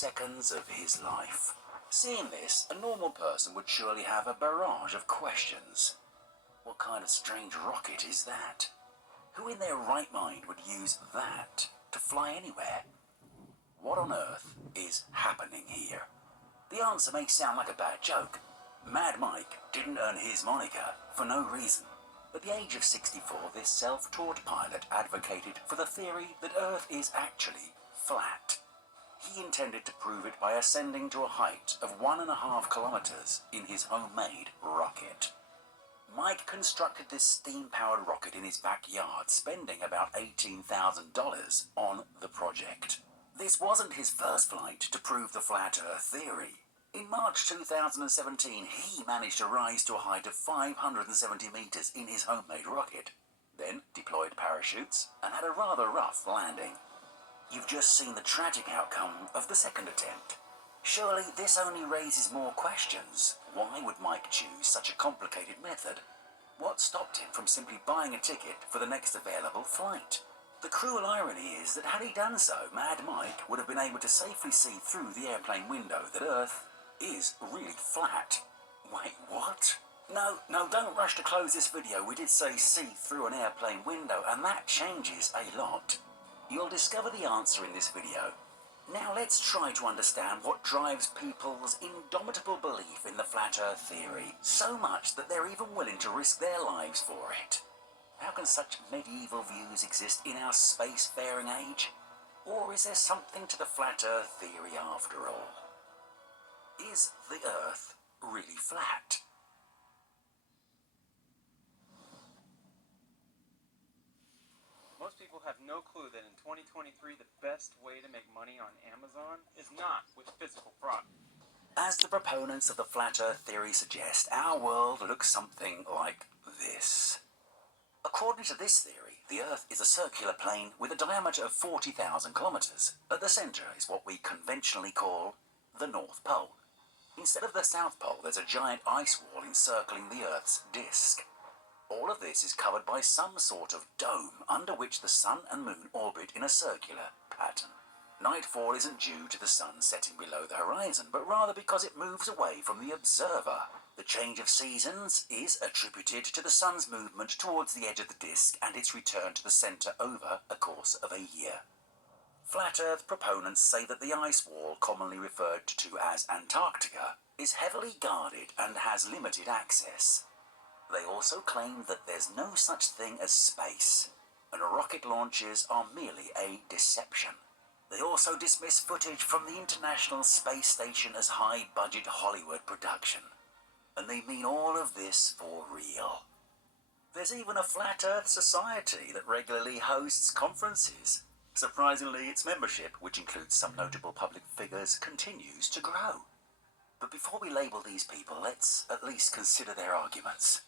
seconds of his life. Seeing this, a normal person would surely have a barrage of questions. What kind of strange rocket is that? Who in their right mind would use that to fly anywhere? What on earth is happening here? The answer may sound like a bad joke. Mad Mike didn't earn his moniker for no reason. At the age of 64, this self-taught pilot advocated for the theory that Earth is actually flat. He intended to prove it by ascending to a height of 1.5 kilometers in his homemade rocket. Mike constructed this steam-powered rocket in his backyard, spending about $18,000 on the project. This wasn't his first flight to prove the flat Earth theory. In March 2017, he managed to rise to a height of 570 meters in his homemade rocket, then deployed parachutes and had a rather rough landing. You've just seen the tragic outcome of the second attempt. Surely this only raises more questions. Why would Mike choose such a complicated method? What stopped him from simply buying a ticket for the next available flight? The cruel irony is that had he done so, Mad Mike would have been able to safely see through the airplane window that Earth is really flat. Wait, what? No, don't rush to close this video. We did say see through an airplane window, and that changes a lot. You'll discover the answer in this video. Now let's try to understand what drives people's indomitable belief in the flat Earth theory, so much that they're even willing to risk their lives for it. How can such medieval views exist in our spacefaring age? Or is there something to the flat Earth theory after all? Is the Earth really flat? Most people have no clue that in 2023 the best way to make money on Amazon is not with physical product. As the proponents of the flat Earth theory suggest, our world looks something like this. According to this theory, the Earth is a circular plane with a diameter of 40,000 kilometers. At the center is what we conventionally call the North Pole. Instead of the South Pole, there's a giant ice wall encircling the Earth's disk. All of this is covered by some sort of dome under which the sun and moon orbit in a circular pattern. Nightfall isn't due to the sun setting below the horizon, but rather because it moves away from the observer. The change of seasons is attributed to the sun's movement towards the edge of the disk and its return to the center over a course of a year. Flat Earth proponents say that the ice wall, commonly referred to as Antarctica, is heavily guarded and has limited access. They also claim that there's no such thing as space, and rocket launches are merely a deception. They also dismiss footage from the International Space Station as high-budget Hollywood production. And they mean all of this for real. There's even a Flat Earth Society that regularly hosts conferences. Surprisingly, its membership, which includes some notable public figures, continues to grow. But before we label these people, let's at least consider their arguments.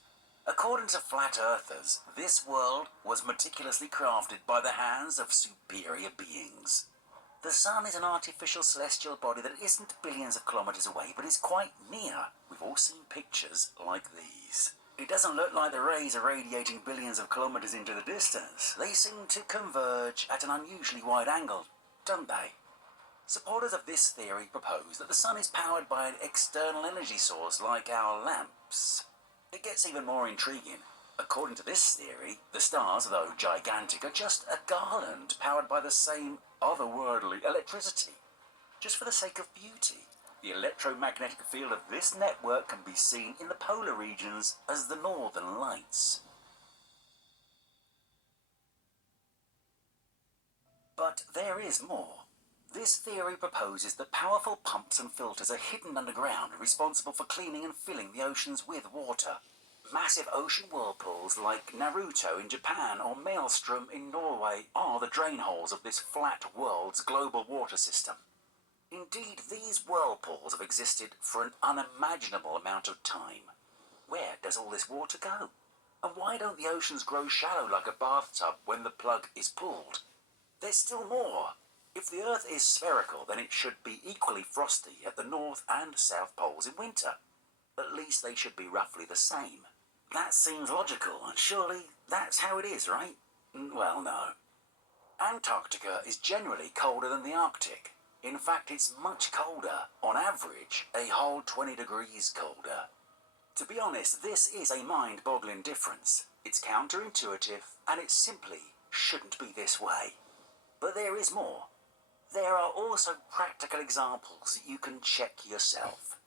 According to flat earthers, this world was meticulously crafted by the hands of superior beings. The sun is an artificial celestial body that isn't billions of kilometers away, but is quite near. We've all seen pictures like these. It doesn't look like the rays are radiating billions of kilometers into the distance. They seem to converge at an unusually wide angle, don't they? Supporters of this theory propose that the sun is powered by an external energy source like our lamps. It gets even more intriguing. According to this theory, the stars, though gigantic, are just a garland powered by the same otherworldly electricity. Just for the sake of beauty, the electromagnetic field of this network can be seen in the polar regions as the northern lights. But there is more. This theory proposes that powerful pumps and filters are hidden underground, responsible for cleaning and filling the oceans with water. Massive ocean whirlpools like Naruto in Japan or Maelstrom in Norway are the drain holes of this flat world's global water system. Indeed, these whirlpools have existed for an unimaginable amount of time. Where does all this water go? And why don't the oceans grow shallow like a bathtub when the plug is pulled? There's still more. If the Earth is spherical, then it should be equally frosty at the North and South Poles in winter. At least they should be roughly the same. That seems logical, and surely that's how it is, right? Well, no. Antarctica is generally colder than the Arctic. In fact, it's much colder, on average, a whole 20 degrees colder. To be honest, this is a mind-boggling difference. It's counterintuitive, and it simply shouldn't be this way. But there is more. There are also practical examples that you can check yourself.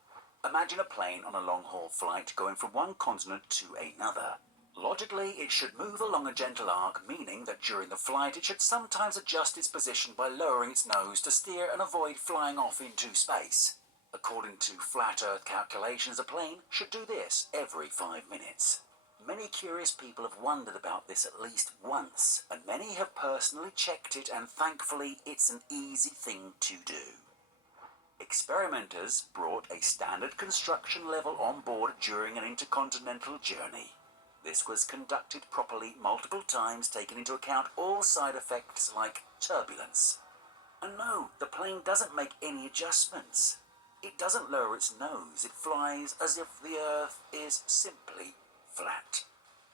Imagine a plane on a long-haul flight going from one continent to another. Logically, it should move along a gentle arc, meaning that during the flight it should sometimes adjust its position by lowering its nose to steer and avoid flying off into space. According to flat Earth calculations, a plane should do this every 5 minutes. Many curious people have wondered about this at least once, and many have personally checked it, and thankfully it's an easy thing to do. Experimenters brought a standard construction level on board during an intercontinental journey. This was conducted properly multiple times, taking into account all side effects like turbulence. And no, the plane doesn't make any adjustments. It doesn't lower its nose, it flies as if the Earth is simply flat.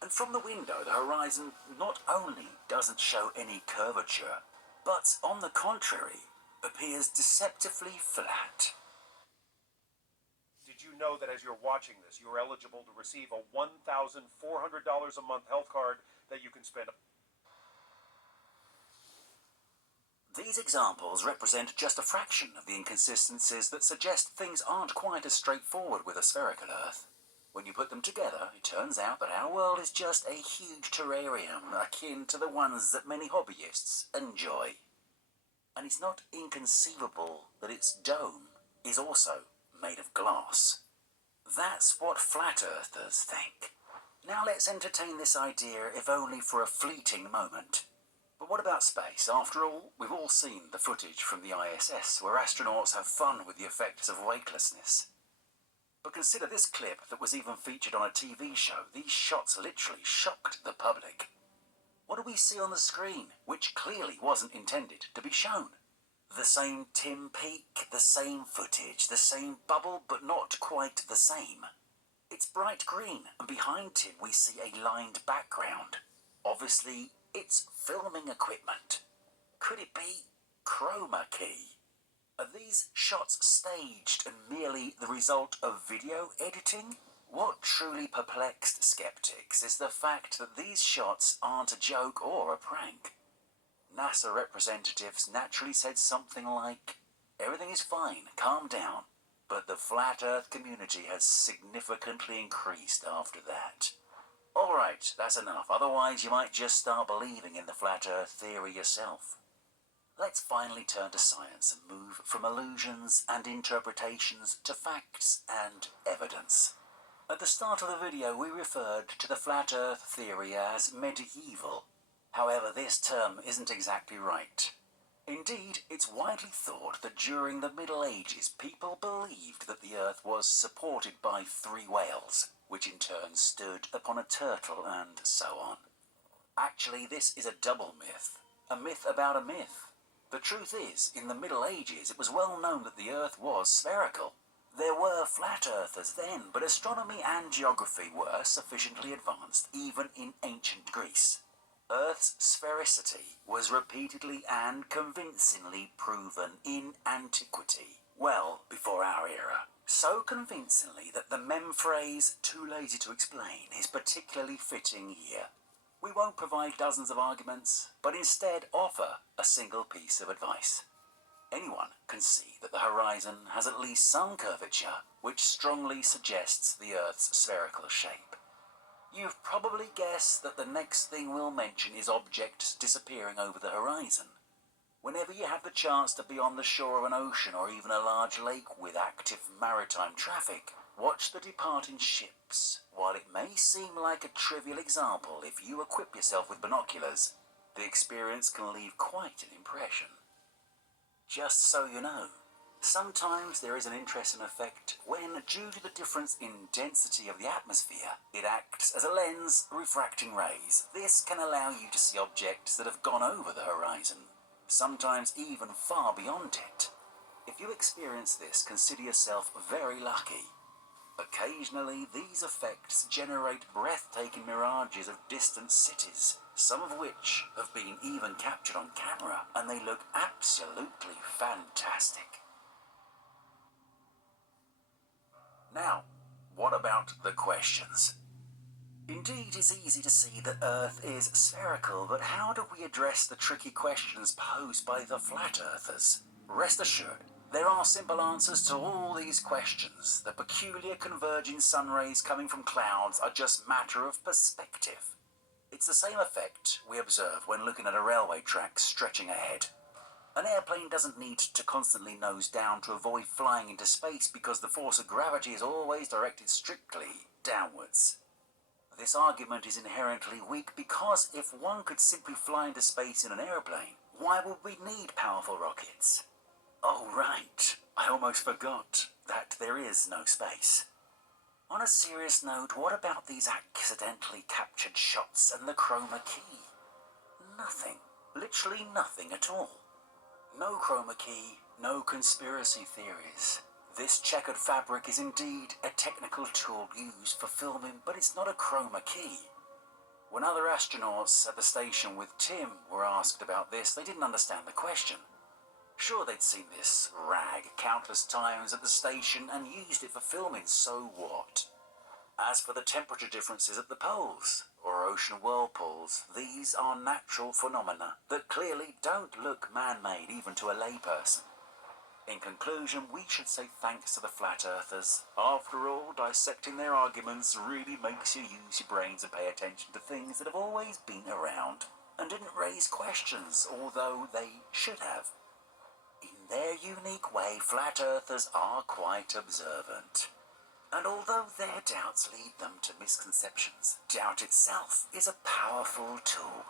And from the window, the horizon not only doesn't show any curvature, but on the contrary, appears deceptively flat. Did you know that as you're watching this, you're eligible to receive a $1,400 a month health card that you can spend? These examples represent just a fraction of the inconsistencies that suggest things aren't quite as straightforward with a spherical Earth. When you put them together, it turns out that our world is just a huge terrarium akin to the ones that many hobbyists enjoy. And it's not inconceivable that its dome is also made of glass. That's what flat earthers think. Now let's entertain this idea, if only for a fleeting moment. But what about space? After all, we've all seen the footage from the ISS, where astronauts have fun with the effects of weightlessness. But consider this clip that was even featured on a TV show. These shots literally shocked the public. What do we see on the screen, which clearly wasn't intended to be shown? The same Tim Peake, the same footage, the same bubble, but not quite the same. It's bright green, and behind Tim we see a lined background. Obviously, it's filming equipment. Could it be chroma key? Are these shots staged and merely the result of video editing? What truly perplexed skeptics is the fact that these shots aren't a joke or a prank. NASA representatives naturally said something like, "Everything is fine, calm down," but the flat Earth community has significantly increased after that. Alright, that's enough, otherwise you might just start believing in the flat Earth theory yourself. Let's finally turn to science and move from illusions and interpretations to facts and evidence. At the start of the video, we referred to the flat Earth theory as medieval. However, this term isn't exactly right. Indeed, it's widely thought that during the Middle Ages, people believed that the Earth was supported by 3 whales, which in turn stood upon a turtle and so on. Actually, this is a double myth. A myth about a myth. The truth is, in the Middle Ages, it was well known that the Earth was spherical. There were flat earthers then, but astronomy and geography were sufficiently advanced, even in ancient Greece. Earth's sphericity was repeatedly and convincingly proven in antiquity, well before our era. So convincingly that the meme phrase, "too lazy to explain," is particularly fitting here. We won't provide dozens of arguments, but instead offer a single piece of advice. Anyone can see that the horizon has at least some curvature, which strongly suggests the Earth's spherical shape. You've probably guessed that the next thing we'll mention is objects disappearing over the horizon. Whenever you have the chance to be on the shore of an ocean or even a large lake with active maritime traffic, watch the departing ships. While it may seem like a trivial example, if you equip yourself with binoculars, the experience can leave quite an impression. Just so you know, sometimes there is an interesting effect when, due to the difference in density of the atmosphere, it acts as a lens refracting rays. This can allow you to see objects that have gone over the horizon, sometimes even far beyond it. If you experience this, consider yourself very lucky. Occasionally, these effects generate breathtaking mirages of distant cities, some of which have been even captured on camera, and they look absolutely fantastic. Now, what about the questions? Indeed, it's easy to see that Earth is spherical, but how do we address the tricky questions posed by the flat earthers? Rest assured, there are simple answers to all these questions. The peculiar converging sun rays coming from clouds are just matter of perspective. It's the same effect we observe when looking at a railway track stretching ahead. An airplane doesn't need to constantly nose down to avoid flying into space because the force of gravity is always directed strictly downwards. This argument is inherently weak because if one could simply fly into space in an airplane, why would we need powerful rockets? Oh right, I almost forgot that there is no space. On a serious note, what about these accidentally captured shots and the chroma key? Nothing. Literally nothing at all. No chroma key, no conspiracy theories. This checkered fabric is indeed a technical tool used for filming, but it's not a chroma key. When other astronauts at the station with Tim were asked about this, they didn't understand the question. Sure, they'd seen this rag countless times at the station and used it for filming, so what? As for the temperature differences at the poles, or ocean whirlpools, these are natural phenomena that clearly don't look man-made even to a layperson. In conclusion, we should say thanks to the flat earthers. After all, dissecting their arguments really makes you use your brains and pay attention to things that have always been around and didn't raise questions, although they should have. In their unique way, flat earthers are quite observant. And although their doubts lead them to misconceptions, doubt itself is a powerful tool.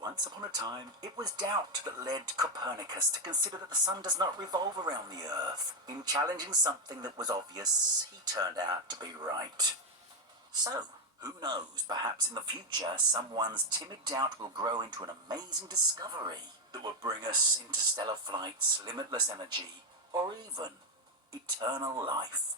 Once upon a time, it was doubt that led Copernicus to consider that the sun does not revolve around the Earth. In challenging something that was obvious, he turned out to be right. So, who knows, perhaps in the future, someone's timid doubt will grow into an amazing discovery that will bring us interstellar flights, limitless energy, or even eternal life.